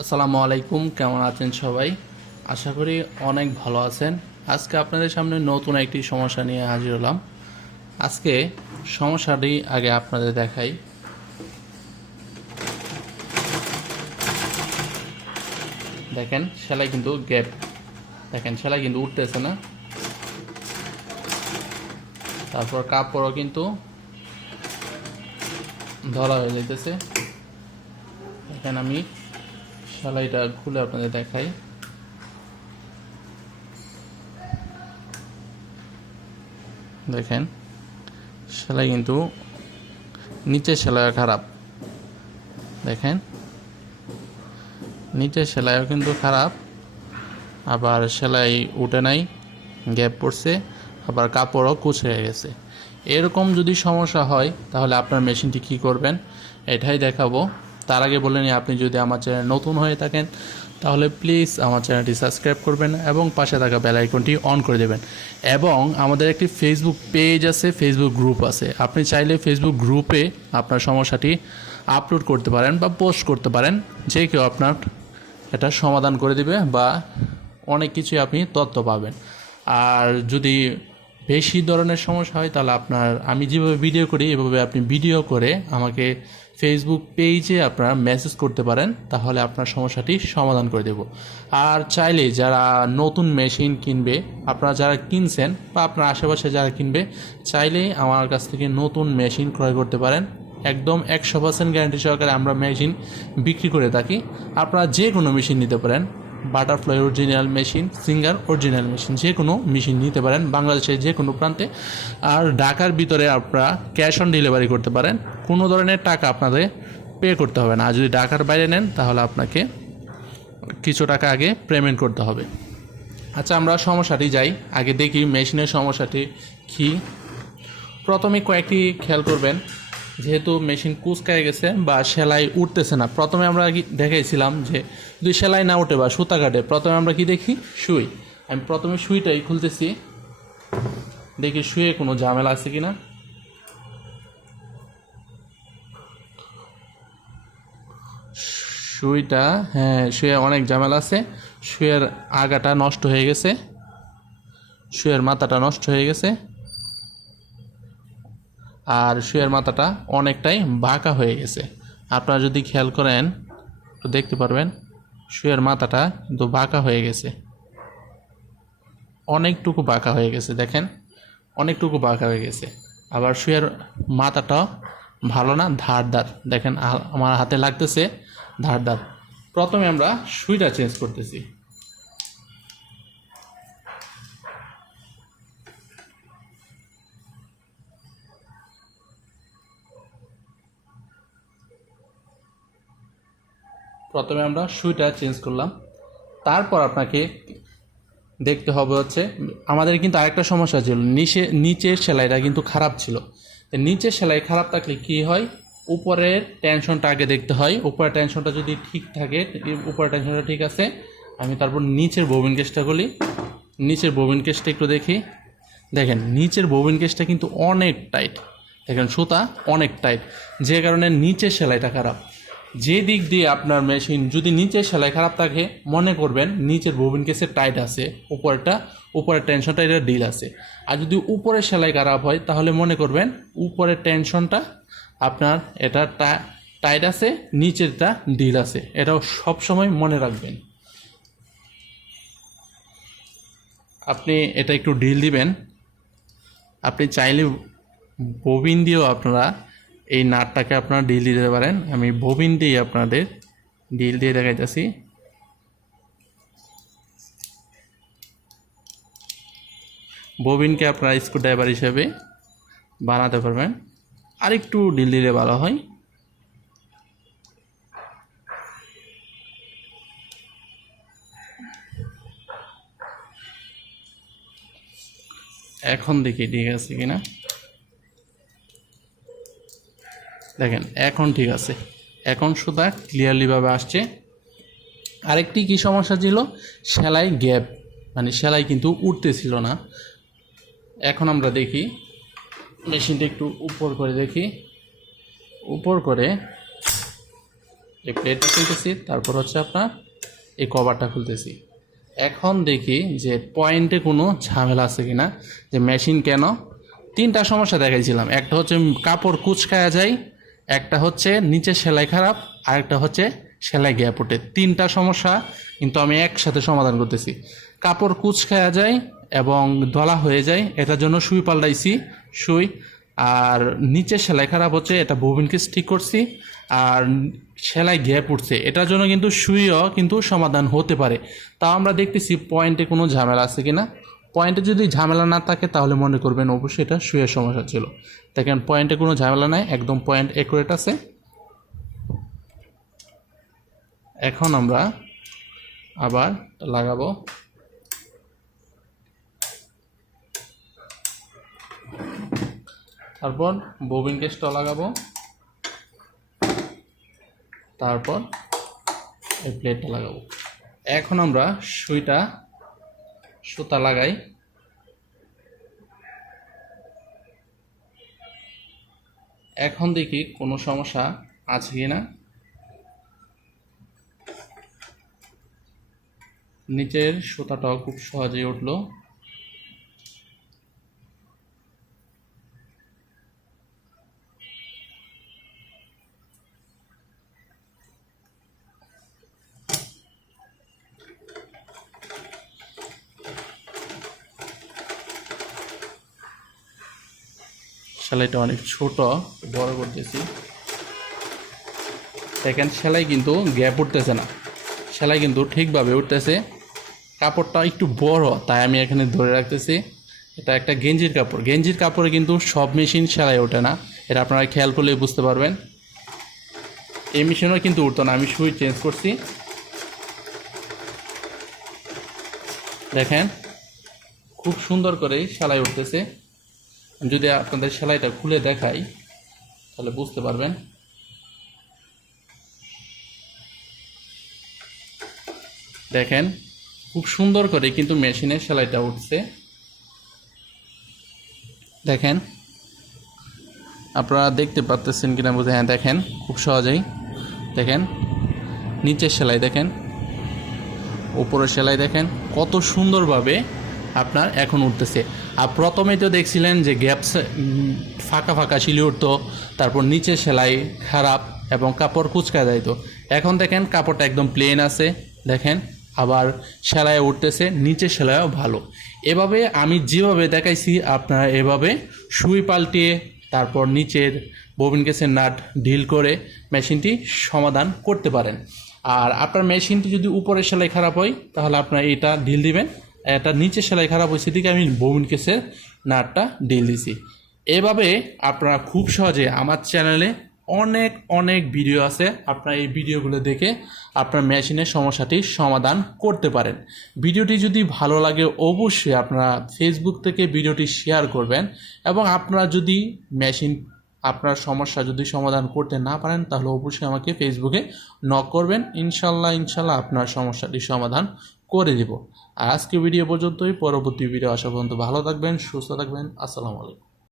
আসসালামু আলাইকুম, কেমন আছেন সবাই? আশা করি অনেক ভালো আছেন। আজকে আপনাদের সামনে নতুন একটি সমস্যা নিয়ে হাজির হলাম। আজকে সমস্যাটি আগে আপনাদের দেখাই। দেখেন, সেলাই কিন্তু গ্যাপ দেখেন, সেলাই কিন্তু উঠতেছে না। তারপর কাপড়ও কিন্তু ধরা হয়ে যেতেছে। দেখেন আমি সেলাইটা খুলে আপনাদের দেখাই। দেখেন, সেলাই কিন্তু নিচের সেলাই খারাপ। দেখেন, নিচের সেলাইও কিন্তু খারাপ, আবার সেলাই উঠে নাই, গ্যাপ পড়ছে, আবার কাপড়ও কুচড়ে গেছে। এরকম যদি সমস্যা হয়, তাহলে আপনার মেশিনটি কি করবেন? এটাই দেখাবো। তার আগে বলে নিই, আপনি যদি আমার চ্যানেল নতুন হয়ে থাকেন, তাহলে প্লিজ আমার চ্যানেলটি সাবস্ক্রাইব করবেন এবং পাশে থাকা বেল আইকনটি অন করে দেবেন। এবং আমাদের একটি ফেসবুক পেজ আছে ফেসবুক গ্রুপ আছে। আপনি চাইলে ফেসবুক গ্রুপে আপনার সমস্যাটি আপলোড করতে পারেন বা পোস্ট করতে পারেন, যে কেউ আপনার এটা সমাধান করে দিবে বা অনেক কিছুই আপনি তথ্য পাবেন। আর যদি বেশি ধরনের সমস্যা হয়, তাহলে আপনার, আমি যেভাবে ভিডিও করি, এভাবে আপনি ভিডিও করে আমাকে ফেসবুক পেজে আপনারা মেসেজ করতে পারেন, তাহলে আপনার সমস্যাটি সমাধান করে দেব। আর চাইলে যারা নতুন মেশিন কিনবে, আপনারা যারা কিনছেন বা আপনার আশেপাশে যারা কিনবে চাইলেই আমার কাছ থেকে নতুন মেশিন ক্রয় করতে পারেন। একদম একশো পার্সেন্ট গ্যারান্টি সহকারে আমরা মেশিন বিক্রি করে থাকি। আপনারা যে কোনো মেশিন নিতে পারেন। Butterfly original machine, Singer original machine, যে কোনো মেশিন নিতে পারেন বাংলাদেশের যে কোনো প্রান্তে। আর ঢাকার ভিতরে আপনারা ক্যাশ অন ডেলিভারি করতে পারেন। কোনো ধরনের টাকা আপনাদের পে করতে হবে না। আর যদি ঢাকার বাইরে নেন, তাহলে আপনাকে কিছু টাকা আগে পেমেন্ট করতে হবে। আচ্ছা আমরা সমস্যাটি যাই। আগে দেখি মেশিনের সমস্যাটি কী। প্রথমে কয়েকটি খেয়াল করবেন। যেহেতু মেশিন কুচকায় গেছে বা সেলাই উঠতেছে না, প্রথমে আমরা দেখাইছিলাম যে যদি সেলাই না উঠে বা সুতা কাটে, প্রথমে আমরা কি দেখি? সুই। আমি প্রথমে সুইটাই খুলতেছি। দেখি শুয়ে কোনো ঝামেলা আছে কি না সুইটা হ্যাঁ শুয়ে অনেক ঝামেলা আছে। শুয়ের আগাটা নষ্ট হয়ে গেছে। শুয়ের মাথাটা নষ্ট হয়ে গেছে। আর শুয়ের মাথাটা অনেকটাই বাঁকা হয়ে গেছে। আপনারা যদি খেয়াল করেন, তো দেখতে পারবেন, শুয়ের মাথাটা কিন্তু বাঁকা হয়ে গেছে। অনেকটুকু বাঁকা হয়ে গেছে, দেখেন, অনেকটুকু বাঁকা হয়ে গেছে। আবার শুয়ের মাথাটাও ভালো না ধার ধারদার। দেখেন আমার হাতে লাগতেছে ধার ধারদার। প্রথমে আমরা সুইটা চেঞ্জ করতেছি। প্রথমে আমরা সুইটা চেঞ্জ করলাম। তারপর আপনাকে দেখতে হবে হচ্ছে, আমাদের কিন্তু আরেকটা সমস্যা ছিল, নিচে, নিচের সেলাইটা কিন্তু খারাপ ছিল। নিচের সেলাই খারাপ থাকলে কি হয়? উপরের টেনশনটা আগে দেখতে হয়। উপরের টেনশনটা যদি ঠিক থাকে, উপরের টেনশনটা ঠিক আছে, আমি তারপর নিচের ববিন কেসটা খুলি। নিচের ববিন কেসটা একটু দেখি। দেখেন, নিচের ববিন কেসটা কিন্তু অনেক টাইট দেখেন, সুতা অনেক টাইট যে কারণে নিচের সেলাইটা খারাপ। যে দিক দিয়ে আপনার মেশিন যদি নিচের সেলাই খারাপ থাকে, মনে করবেন নিচের ববিন কেসে টাইট আছে, উপরেরটা, উপরের টেনশনটা এটা ডিল আছে। আর যদি উপরের সেলাই খারাপ হয়, তাহলে মনে করবেন উপরের টেনশনটা আপনার এটা টাইট আছে, নিচেরটা ডিল আছে। এটাও সবসময় মনে রাখবেন। আপনি এটা একটু ডিল দিবেন। আপনি চাইলে ববিন দিয়েও আপনারা এই নাটটাকে আপনারা ডিল দিতে পারেন। আমি ববিন দিয়ে আপনাদের। ডিল দিয়ে দেখাইতেছি। ববিনকে আপনারা স্ক্রুড্রাইভার হিসেবে বানাতে পারবেন। আরেকটু ডিল দিলে ভালো হয়। এখন দেখি, ঠিক আছে কিনা? দেখেন, এখন ঠিক আছে। এখন সুতা ক্লিয়ারলিভাবে আসছে। আরেকটি কি সমস্যা ছিল? সেলাই গ্যাপ মানে সেলাই কিন্তু উঠতেছিল না। এখন আমরা দেখি, মেশিনটা একটু উপর করে দেখি। উপর করে এই প্লেটটা খুলতেছি, তারপর হচ্ছে আপনার এই কভারটা খুলতেছি। এখন দেখি যে পয়েন্টে কোনো ঝামেলা আছে কিনা, যে মেশিন কেন? তিনটা সমস্যা দেখাইছিলাম। একটা হচ্ছে কাপড় কুচকায়া যায় একটা হচ্ছে নিচে সেলাই খারাপ আর একটা হচ্ছে সেলাই গ্যাপ ওঠে তিনটা সমস্যা, কিন্তু আমি একসাথে সমাধান করতেছি। কাপড় কুচকায়া যায় এবং দলা হয়ে যায়, এটার জন্য সুই পাল্টাইছি, সুই। আর নিচে সেলাই খারাপ হচ্ছে, এটা ববিন কেস ঠিক করছি, আর সেলাই গ্যাপ উঠছে এটার জন্য কিন্তু সুইও কিন্তু সমাধান হতে পারে। তাও আমরা দেখতেছি পয়েন্টে কোনো ঝামেলা আছে কিনা। পয়েন্টে যদি ঝামেলা না থাকে, তাহলে মনে করবেন অবশ্যই এটা সুইয়ের সমস্যা ছিল। দেখেন পয়েন্টে কোনো ঝামেলা নাই, একদম পয়েন্ট একুরেট আছে। এখন আমরা আবার লাগাবো। তারপর ববিন কেসটা লাগাবো। তারপর এই প্লেটটা লাগাবো। এখন আমরা সুইটা সুতা লাগাই। এখন দেখি কোনো সমস্যা আছে কি না নিচের সুতাটাও খুব সহজেই উঠল। সেলাইটা অনেক ছোট, বড় করতেছি। দেখেন, সেলাই কিন্তু গ্যাপ উঠতেছে না। সেলাই কিন্তু ঠিকভাবে উঠতেছে। কাপড়টা একটু বড়, তাই আমি এখানে ধরে রাখতেছি। এটা একটা গেঞ্জির কাপড়। গেঞ্জির কাপড়ে কিন্তু সব মেশিন সেলাই ওঠে না। এটা আপনারা খেয়াল করলে বুঝতে পারবেন। এই মেশিনও কিন্তু উঠতো না। আমি সুই চেঞ্জ করছি। দেখেন, খুব সুন্দর করে সেলাই উঠতেছে। যদি আপনাদের সেলাইটা খুলে দেখাই, তাহলে বুঝতে পারবেন। দেখেন, খুব সুন্দর করে কিন্তু মেশিনের সেলাইটা উঠছে। দেখেন, আপনারা দেখতে পাচ্ছেন কিনা বুঝে হ্যাঁ দেখেন, খুব সহজেই। দেখেন, নিচের সেলাই দেখেন উপরের সেলাই দেখেন, কত সুন্দরভাবে আপনার এখন উঠতেছে। আর প্রথমে তো দেখছিলেন যে গ্যাপস ফাঁকা ফাঁকা শিলি উঠতো, তারপর নিচে সেলাই খারাপ এবং কাপড় কুচকা যাইতো। এখন দেখেন কাপড়টা একদম প্লেন আছে, দেখেন আবার সেলাই উঠতেছে, নিচে সেলাইও ভালো। এভাবে আমি যেভাবে দেখাইছি, আপনারা এভাবে সুই পাল্টিয়ে, তারপর নিচের ববিন কেসের নাট ঢিল করে মেশিনটি সমাধান করতে পারেন। আর আপনার মেশিনটি যদি উপরের সেলাই খারাপ হয়, তাহলে আপনার এটা ঢিল দিবেন এটা নিচে সেলাই খারাপ হয়েছে দিকে আমি ববিন কেসের নাটটা ঢিল দিছি। এভাবে আপনারা খুব সহজে আমার চ্যানেলে অনেক অনেক ভিডিও আছে। আপনারা এই ভিডিওগুলো দেখে আপনার মেশিনের সমস্যাটির সমাধান করতে পারেন। ভিডিওটি যদি ভালো লাগে, অবশ্যই আপনারা ফেসবুক থেকে ভিডিওটি শেয়ার করবেন এবং আপনারা যদি মেশিন আপনার সমস্যা যদি সমাধান করতে না পারেন, তাহলে অবশ্যই আমাকে ফেসবুকে নক করবেন। ইনশাল্লাহ ইনশাল্লাহ আপনার সমস্যাটি সমাধান করে দিব আর আজকে ভিডিও পর্যন্তই। পরবর্তী ভিডিও আসা পর্যন্ত ভালো থাকবেন, সুস্থ থাকবেন। আসসালামু আলাইকুম।